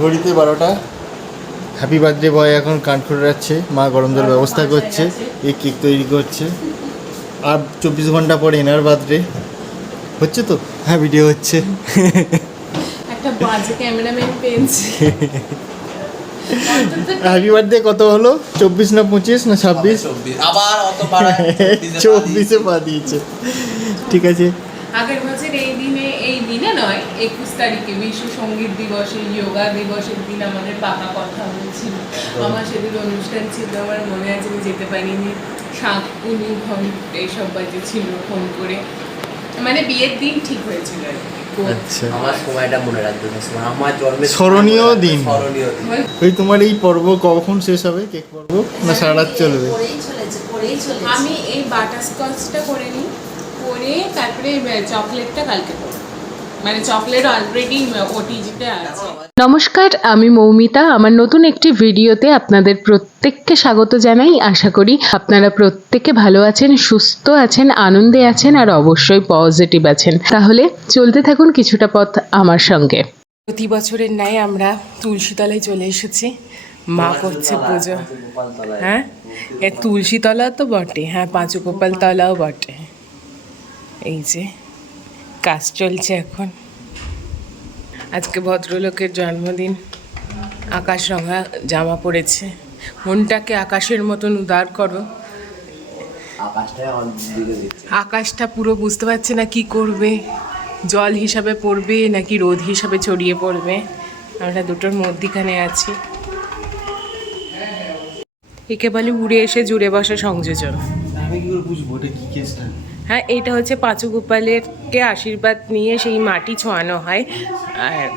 ঘড়িতে বারোটা। Happy birthday boy এখন কান খুলে যাচ্ছে। মা গরম জল ব্যবস্থা করছে এই কেক তৈরি করছে। আর চব্বিশ ঘণ্টা পরে এনার বার্থডে হচ্ছে তো? হ্যাঁ ভিডিও হচ্ছে। একটা বাজে ক্যামেরাম্যান পেয়েছি। হ্যাপি বার্থডে কত হলো? চব্বিশ না পঁচিশ না ছাব্বিশ? আবার চব্বিশে। পা দিয়েছে। ঠিক আছে। আগের বছর এই দিনে এই দিনে নয় একুশ তারিখে বিশ্ব সংগীত দিবসে যোগা দিবসের দিন আমাদের পাকা কথা হয়েছিল আমার সেদিন অনুষ্ঠান ছিল আমার মনে আছে আমি যেতে পারিনি শাঁখ কুলু ঘন এইসব বাজে ছিল ফোন করে। মানে বিয়ের দিন ঠিক হয়েছিল আর কি। আচ্ছা। আমার সময়টা মনে রাখবে আমার জন্মের স্মরণীয় দিন। স্মরণীয় দিন। ওই তোমার এই পর্ব কখন শেষ হবে? কেক পর্ব? না সারা রাত চলবে? আমি এই বাটার স্কচটা করে নিই। করে তারপরে চকলেটটা কালকে করব মানে চকলেট অলরেডি ওটিজিতে আছে। নমস্কার আমি মৌমিতা। আমার নতুন একটি ভিডিওতে আপনাদের প্রত্যেককে স্বাগত জানাই। আশা করি আপনারা প্রত্যেকে ভালো আছেন সুস্থ আছেন আনন্দে আছেন আর অবশ্যই পজিটিভ আছেন। তাহলে চলতে থাকুন কিছুটা পথ আমার সঙ্গে। প্রতি বছরের ন্যায় আমরা তুলসীতলায় চলে এসেছি। মা করছে পুজো। হ্যাঁ? এ তুলসীতলা তো বটে। হ্যাঁ পাঁচু গোপাল তলাও বটে। এই যে কাজ চলছে এখন। আজকে ভদ্রলোকের জন্মদিন। আকাশ রঙা জামা পড়েছে মনটাকে আকাশের মতন উদার করো। আকাশটা পুরো বুঝতে পারছে না কি করবে। জল হিসাবে পড়বে নাকি রোদ হিসাবে ছড়িয়ে পড়বে? আমরা দুটোর মধ্যিখানে আছি। একে বলে উড়ে এসে জুড়ে বসা সংযোজন। আমি কি করে বুঝব? এটা কি কেসটা হ্যাঁ এটা হচ্ছে পাঁচু গোপালেরকে আশীর্বাদ নিয়ে সেই মাটি ছোঁয়ানো হয়। আর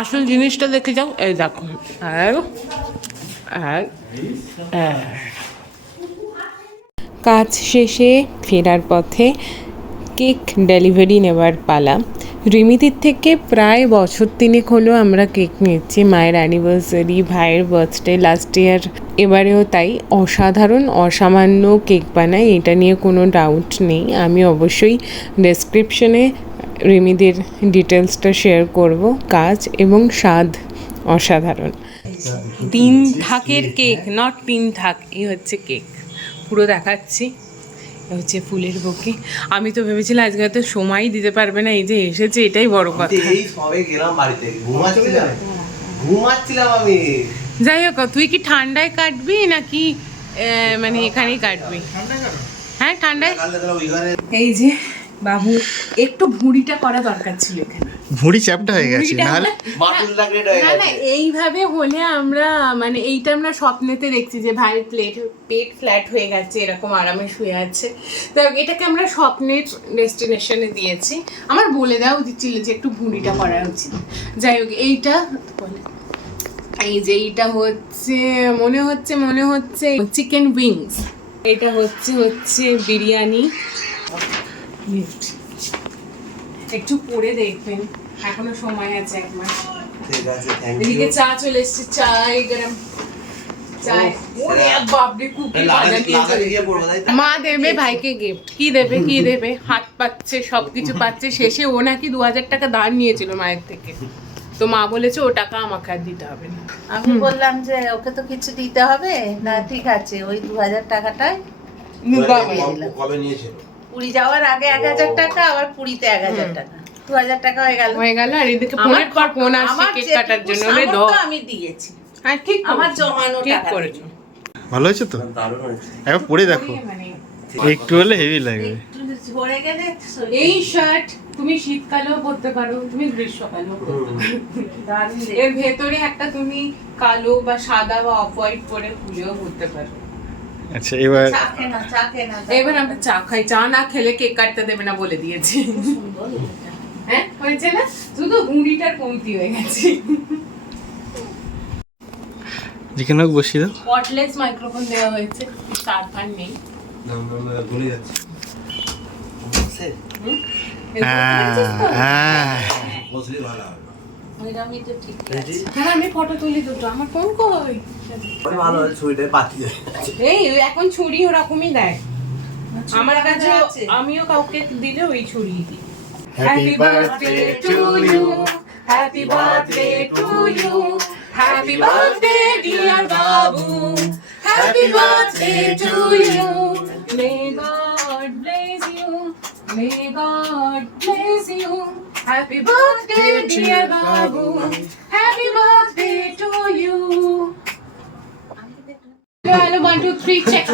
আসল জিনিসটা দেখে যাও এই দেখো। আর আর আর। কাজ শেষে ফেরার পথে কেক ডেলিভারি নেওয়ার পালা। রিমিতির থেকে প্রায় বছর তিনেক হলো আমরা কেক নিচ্ছি মায়ের অ্যানিভার্সারি ভাইয়ের বার্থডে লাস্ট ইয়ার এবারেও তাই। অসাধারণ, অসামান্য কেক বানাই, এটা নিয়ে কোনো ডাউট নেই। আমি অবশ্যই ডেসক্রিপশনে রিমিদের ডিটেলসটা শেয়ার করব। কাজ এবং স্বাদ অসাধারণ। তিন থাকের কেক নট তিন থাক, এই হচ্ছে কেক। পুরো দেখাচ্ছি। হচ্ছে ফুলের বকি। আমি তো ভেবেছিলাম আজকে হয়তো সময়ই দিতে পারবে না এই যে এসেছে এটাই বড় কথা। এই সবে গেলাম বাড়িতে ঘুমাচ্ছিলাম ঘুমাচ্ছিলাম আমি। যাই হোক তুই কি ঠান্ডায় কাটবি নাকি মানে এখানেই কাটবি? হ্যাঁ ঠান্ডায়? এই যে বাবু একটু ভুঁড়িটা করা দরকার ছিল এখানে। ভুঁড়ি চ্যাপটা হয়ে গেছে নাহলে না না এইভাবে হলে আমরা মানে এইটা আমরা স্বপ্নেতে দেখছি যে ভাইয়ের প্লেট পেট ফ্ল্যাট হয়ে গেছে এরকম আরামে শুয়ে আছে। তো এটাকে আমরা স্বপ্নের ডেস্টিনেশনে দিয়েছি। আমার বলে দেওয়া উচিত ছিল যে একটু ভুঁড়িটা করা উচিত। যাই হোক এইটা বলে এই যে এইটা হচ্ছে মনে হচ্ছে মনে হচ্ছে চিকেন উইংস এটা হচ্ছে হচ্ছে বিরিয়ানি। একটু পরে দেখবেন। এখনও সময় আছে এক মাস। ঠিক আছে থ্যাংক এদিকে চা চলে এসছে চাই গরম? মা দেবে ভাইকে গিফট কি দেবে কি দেবে? হাত পাচ্ছে সবকিছু পাচ্ছে। শেষে ও নাকি দু হাজার টাকা দান নিয়েছিল মায়ের থেকে। তো মা বলেছে ও টাকা আমাকে আর দিতে হবে না। আমি বললাম যে ওকে তো কিছু দিতে হবে? না ঠিক আছে ওই দু হাজার টাকাটাই কবে নিয়েছিল? পুরী যাওয়ার আগে এক হাজার টাকা আবার পুরীতে এক হাজার টাকা। দু হাজার টাকা হয়ে গেল। হয়ে গেল আর এদিকে ফোনের পর ফোন আসছে কেক কাটার জন্য ওরে দ সামর্থ্য আমি দিয়েছি। হ্যাঁ ঠিক আমার জমানো ঠিক করেছ। ভালো হয়েছে তো? একবার পরে দেখো। মানে একটু হলে হেভি লাগবে। এই শার্ট তুমি শীতকালেও পরতে পারো তুমি গ্রীষ্মকালেও পরতে পারো। এর ভেতরে একটা তুমি কালো বা সাদা বা অফ হোয়াইট পরে খুলেও পরতে পারো। আচ্ছা এবার এবার আমরা চা খাই চা না খেলে কেক কাটতে দেবে না বলে দিয়েছি। হ্যাঁ হয়েছে না? শুধু কমতি হয়ে গেছে। যেখানে হোক বসিয়ে দাও। কটলেস মাইক্রোফোন দেওয়া হয়েছে তার ফার নেই। ভুলে যাচ্ছি। হ্যাঁ। হ্যাঁ বসলে ভালো হবে। আমি ফটো তুলি দুটো আমার ফোন কই ভালো ছুরিটা পাতি এই এখন ছুরি ওরকমই দেয় আমার কাছে আমিও কাউকে দিলে ওই দিই happy birthday to you Happy birthday to you. Happy birthday, dear Babu. Happy birthday to you. May God bless you. May God bless you. Happy birthday, dear Babu. Happy birthday to you. Hello one two three check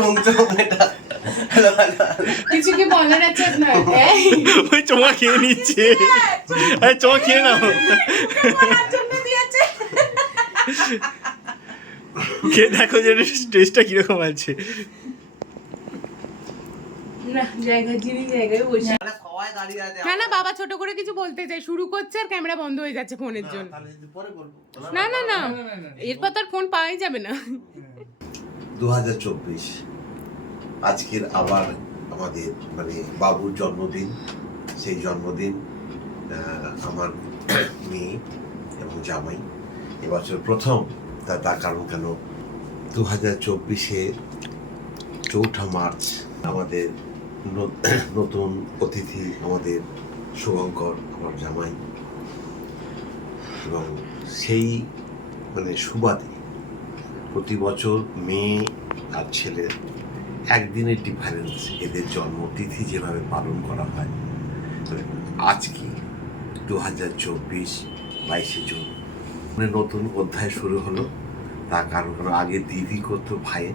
কিছু কি বলার আছে আপনার ওই চমা খেয়ে নিচ্ছে আরে চমা খেয়ে নাও খেয়ে দেখো যে টেস্টটা কীরকম আছে। না জায়গা যিনি জায়গায় বসে। সবাই দাঁড়িয়ে আছে না না বাবা ছোট করে কিছু বলতে চাই শুরু করছে আর ক্যামেরা বন্ধ হয়ে যাচ্ছে ফোনের জন্য। পরে বলব। না না না এরপর তার ফোন পাওয়াই যাবে না। দু হাজার চব্বিশ আজকের আবার আমাদের মানে বাবুর জন্মদিন সেই জন্মদিন আহ, আমার মেয়ে এবং জামাই এবছর প্রথম তা তার কারণ কেন? দু হাজার চব্বিশের চৌঠা মার্চ আমাদের নতুন অতিথি আমাদের শুভঙ্কর, আমার জামাই। এবং সেই মানে সুবাদে প্রতি বছর মেয়ে আর ছেলের একদিনের ডিফারেন্স এদের জন্মতিথি যেভাবে পালন করা হয়। তবে আজকে দু হাজার চব্বিশ বাইশে জুন। মানে নতুন অধ্যায় শুরু হলো। তার কারণ আগে দিদি করতো ভাইয়ের,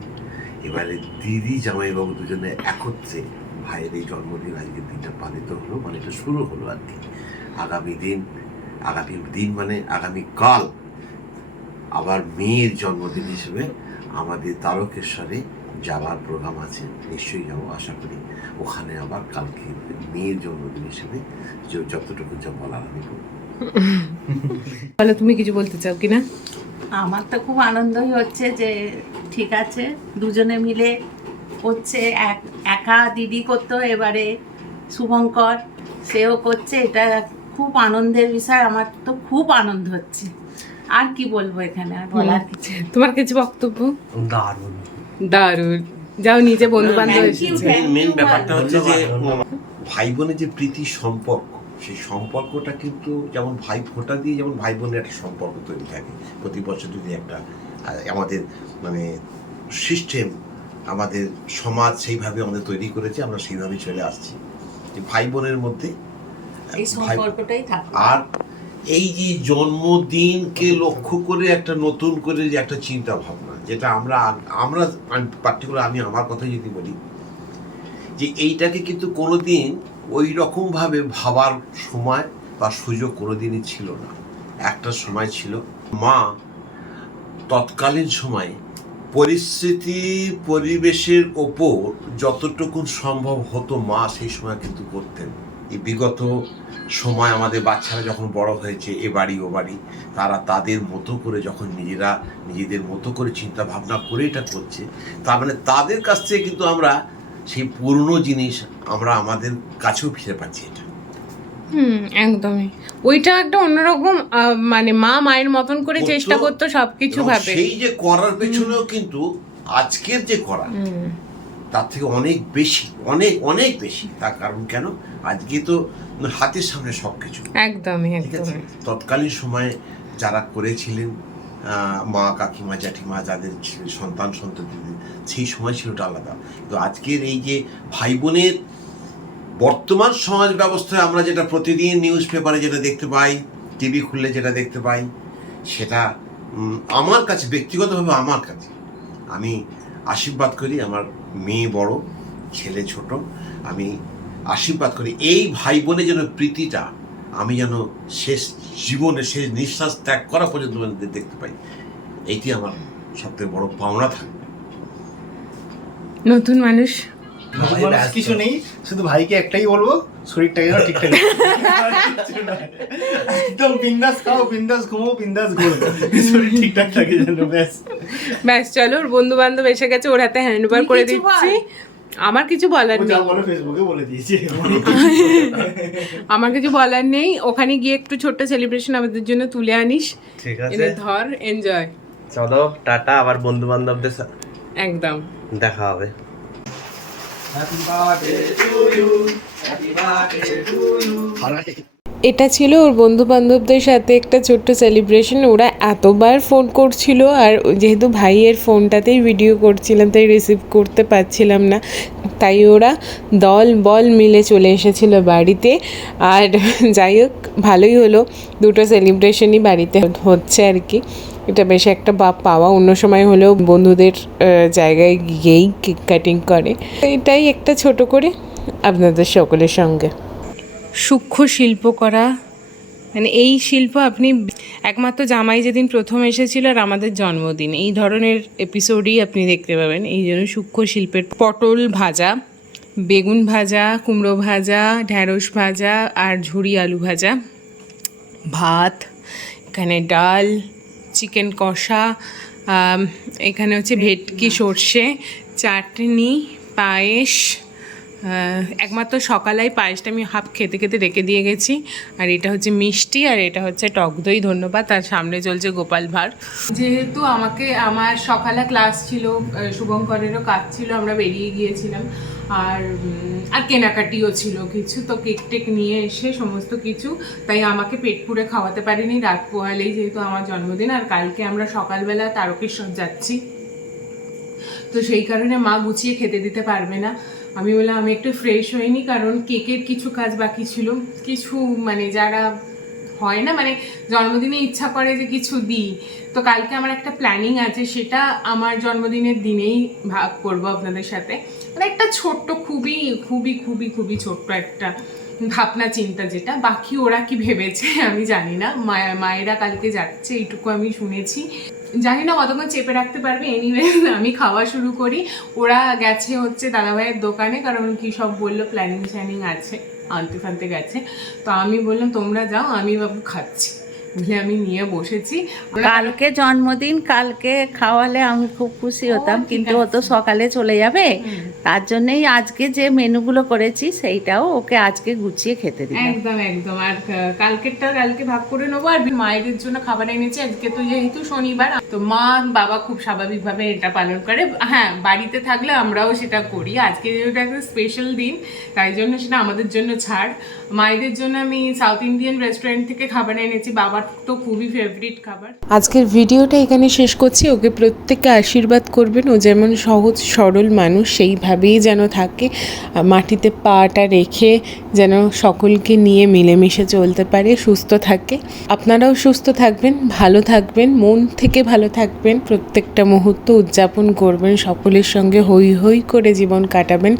এবারে দিদি, জামাইবাবু দুজনে একত্রে ভাইয়ের এই জন্মদিন আজকের দিনটা পালিত হলো মানে এটা শুরু হলো আর কি। আগামী দিন আগামী দিন মানে আগামী কাল আবার মেয়ের জন্মদিন হিসেবে আমাদের তারকেশ্বরে যাওয়ার প্রোগ্রাম আছে নিশ্চয়ই যাব আশা করি। ওখানে আবার কালকে মেয়ের জন্মদিন হিসেবে যতটুকু যা বলার আমি। বলো তুমি কিছু বলতে চাও কিনা? আমার তো খুব আনন্দই হচ্ছে যে ঠিক আছে দুজনে মিলে হচ্ছে এক একা দিদি করতো এবারে শুভঙ্কর সেও করছে। এটা খুব আনন্দের বিষয় আমার তো খুব আনন্দ হচ্ছে। আর কি বলব এখানে আর বলার কিছু তোমার কিছু বক্তব্য? দারুণ। দারুণ। যাও নিজে বন্ধু বান্ধব. মেন ব্যাপারটা হচ্ছে যে ভাই বোনের যে প্রীতি সম্পর্ক সেই সম্পর্কটা কিন্তু যেমন ভাই ফোঁটা দিয়ে যেমন ভাই বোনের একটা সম্পর্ক তৈরি থাকে। প্রতি বছর যদি একটা আমাদের মানে সিস্টেম আমাদের সমাজ সেইভাবে আমাদের তৈরি করেছে আমরা সেইভাবেই চলে আসছি। যে ভাই বোনের মধ্যে আর এই যে জন্মদিনকে লক্ষ্য করে একটা নতুন করে যে একটা চিন্তা ভাবনা যেটা আমরা আমরা পার্টিকুলার আমি আমার কথাই যদি বলি যে এইটাকে কিন্তু কোনোদিন ওই রকমভাবে ভাবার সময় বা সুযোগ কোনোদিনই ছিল না। একটা সময় ছিল মা তৎকালীন সময়ে পরিস্থিতি, পরিবেশের ওপর যতটুকু সম্ভব হতো মা, সেই সময় কিন্তু করতেন। এই বিগত সময় আমাদের বাচ্চারা যখন বড় হয়েছে, এ বাড়ি, ও বাড়ি, তারা তাদের মতো করে যখন নিজেরা নিজেদের মতো করে চিন্তা ভাবনা করে এটা করছে, তার মানে তাদের কাছ থেকে কিন্তু আমরা সেই পুরনো জিনিস আমরা আমাদের কাছেও ফিরে পাচ্ছি এটা। হুম একদমই। ওইটা একটা অন্যরকম মানে মা মায়ের মতন করে চেষ্টা করতো সবকিছু ভাবে। সেই যে করার পেছনেও কিন্তু আজকের যে করা তার থেকে অনেক বেশি অনেক অনেক বেশি। তার কারণ কেন? আজকে তো হাতের সামনে সব কিছু একদমই একদমই। তৎকালীন সময়ে যারা করেছিলেন আহ, মা কাকিমা জ্যাঠিমা যাদের সন্তান সন্ততিদের সেই সময় ছিল আলাদা। কিন্তু আজকের এই যে ভাই বোনের বর্তমান সমাজ ব্যবস্থায় আমরা যেটা প্রতিদিন নিউজ পেপারে যেটা দেখতে পাই টিভি খুললে যেটা দেখতে পাই, সেটা আমার কাছে, ব্যক্তিগতভাবে আমার কাছে আমি আশীর্বাদ করি আমার মেয়ে বড়, ছেলে ছোট, আমি আশীর্বাদ করি এই ভাই বোনের যেন প্রীতিটা আমি যেন শেষ জীবনে, শেষ নিঃশ্বাস ত্যাগ করা পর্যন্ত দেখতে পাই এইটি আমার সবথেকে বড় পাওনা থাকবে নতুন মানুষ। কিছু নেই শুধু ভাইকে একটাই বলব শরীরটা যেন ঠিকঠাক একদম বিন্দাস খাও বিন্দাস ঘুমো বিন্দাস ঘুরো শরীর ঠিকঠাক থাকে যেন ব্যাস। ব্যাস চলো ওর বন্ধু বান্ধব এসে গেছে ওর হাতে হ্যান্ড ওভার করে দিচ্ছি। আমার কিছু বলার নেই। ফেসবুকে বলে দিয়েছি। আমার কিছু বলার নেই। ওখানে গিয়ে একটু ছোট্ট সেলিব্রেশন আমাদের জন্য তুলে আনিস। ঠিক আছে। ধর এনজয় চলো টাটা আবার বন্ধু বান্ধবদের একদম। দেখা হবে। এটা ছিল ওর বন্ধু বান্ধবদের সাথে একটা ছোট্ট সেলিব্রেশন ওরা এতবার ফোন করছিল আর যেহেতু ভাইয়ের ফোনটাতেই ভিডিও করছিলাম, তাই রিসিভ করতে পারছিলাম না। তাই ওরা দল বল মিলে চলে এসেছিল বাড়িতে। আর যাই হোক, ভালোই হলো। দুটো সেলিব্রেশনই বাড়িতে হচ্ছে আর কি। এটা বেশ একটা বা পাওয়া। অন্য সময় হলেও বন্ধুদের জায়গায় গিয়েই কেক কাটিং করে। এটাই একটা ছোট করে আপনাদের সকলের সঙ্গে। সূক্ষ্ম শিল্প করা মানে এই শিল্প আপনি, একমাত্র জামাই যেদিন প্রথম এসেছিল আর আমাদের জন্মদিন। এই ধরনের এপিসোডই আপনি দেখতে পাবেন। এই জন্য সূক্ষ্ম শিল্পের পটল ভাজা, বেগুন ভাজা, কুমড়ো ভাজা, ঢ্যাঁড়স ভাজা আর ঝুড়ি আলু ভাজা। ভাত, এখানে ডাল চিকেন কষা এখানে হচ্ছে ভেটকি, সর্ষে, চাটনি, পায়েস একমাত্র সকালেই পায়েসটা আমি হাফ খেতে খেতে রেখে দিয়ে গেছি। আর এটা হচ্ছে মিষ্টি আর এটা হচ্ছে টক দই। ধন্যবাদ। তার সামনে চলছে গোপাল ভাঁড়। যেহেতু আমাকে, আমার সকালে ক্লাস ছিল শুভঙ্করেরও কাজ ছিল, আমরা বেরিয়ে গিয়েছিলাম। আর আর কেনাকাটিও ছিল কিছু, তো কেক টেক নিয়ে এসে সমস্ত কিছু। তাই আমাকে পেট পুরে খাওয়াতে পারিনি, রাত পোহালেই যেহেতু আমার জন্মদিন, আর কালকে আমরা সকালবেলা তারকেশ্বর যাচ্ছি। তো সেই কারণে মা গুছিয়ে খেতে দিতে পারবে না। আমি বললাম, আমি একটু ফ্রেশ হইনি, কারণ কেকের কিছু কাজ বাকি ছিল। কিছু মানে যারা হয় না? মানে জন্মদিনে ইচ্ছা করে যে কিছু দিই। তো কালকে আমার একটা প্ল্যানিং আছে, সেটা আমার জন্মদিনের দিনেই ভাগ করব আপনাদের সাথে। মানে একটা ছোট্ট, খুবই খুবই খুবই খুবই ছোট্ট একটা ভাবনা, চিন্তা যেটা। বাকি ওরা কি ভেবেছে আমি জানি না। মায়েরা কালকে যাচ্ছে, এইটুকু আমি শুনেছি। জানি না কতক্ষণ চেপে রাখতে পারবে। এনিওয়ে আমি খাওয়া শুরু করি। ওরা গেছে হচ্ছে দাদাভাইয়ের দোকানে, কারণ কি সব বলল প্ল্যানিং শ্যানিং আছে। আনতে ফানতে গেছে। তো আমি বললাম তোমরা যাও আমি বাবু খাচ্ছি। বলে আমি নিয়ে বসেছি। কালকে জন্মদিন কালকে খাওয়ালে আমি খুব খুশি হতাম কিন্তু ও তো সকালে চলে যাবে। তার জন্যই আজকে যে মেনুগুলো করেছি সেইটাও ওকে আজকে গুছিয়ে খেতে দিলাম। একদম একদম। আর কালকেরটা কালকে ভাগ করে নেব। আর মায়েদের জন্য খাবার এনেছি। আজকে তো যেহেতু শনিবার তো মা বাবা খুব স্বাভাবিকভাবে এটা পালন করে। হ্যাঁ বাড়িতে থাকলে আমরাও সেটা করি। আজকে যেহেতু একটা স্পেশাল দিন তাই জন্য সেটা আমাদের জন্য ছাড়। মায়েদের জন্য আমি সাউথ ইন্ডিয়ান রেস্টুরেন্ট থেকে খাবার এনেছি। বাবার তো খুবই ফেভারিট খাবার। আজকের ভিডিওটা এখানে শেষ করছি। ওকে প্রত্যেককে আশীর্বাদ করবেন। ও যেমন সহজ, সরল মানুষ, সেইভাবেই যেন থাকে। মাটিতে পাটা রেখে যেন সকলকে নিয়ে মিলেমিশে চলতে পারে, সুস্থ থাকে। আপনারাও সুস্থ থাকবেন, ভালো থাকবেন, মন থেকে ভালো থাকবেন। প্রত্যেকটা মুহূর্ত উদযাপন করবেন। সকলের সঙ্গে হই হই করে জীবন কাটাবেন।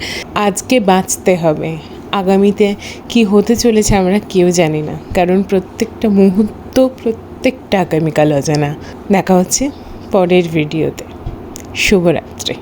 আজকে বাঁচতে হবে। আগামীতে কি হতে চলেছে আমরা কেউ জানি না। কারণ প্রত্যেকটা মুহূর্ত, প্রত্যেকটা আগামীকাল অজানা। দেখা হচ্ছে পরের ভিডিওতে। শুভরাত্রি।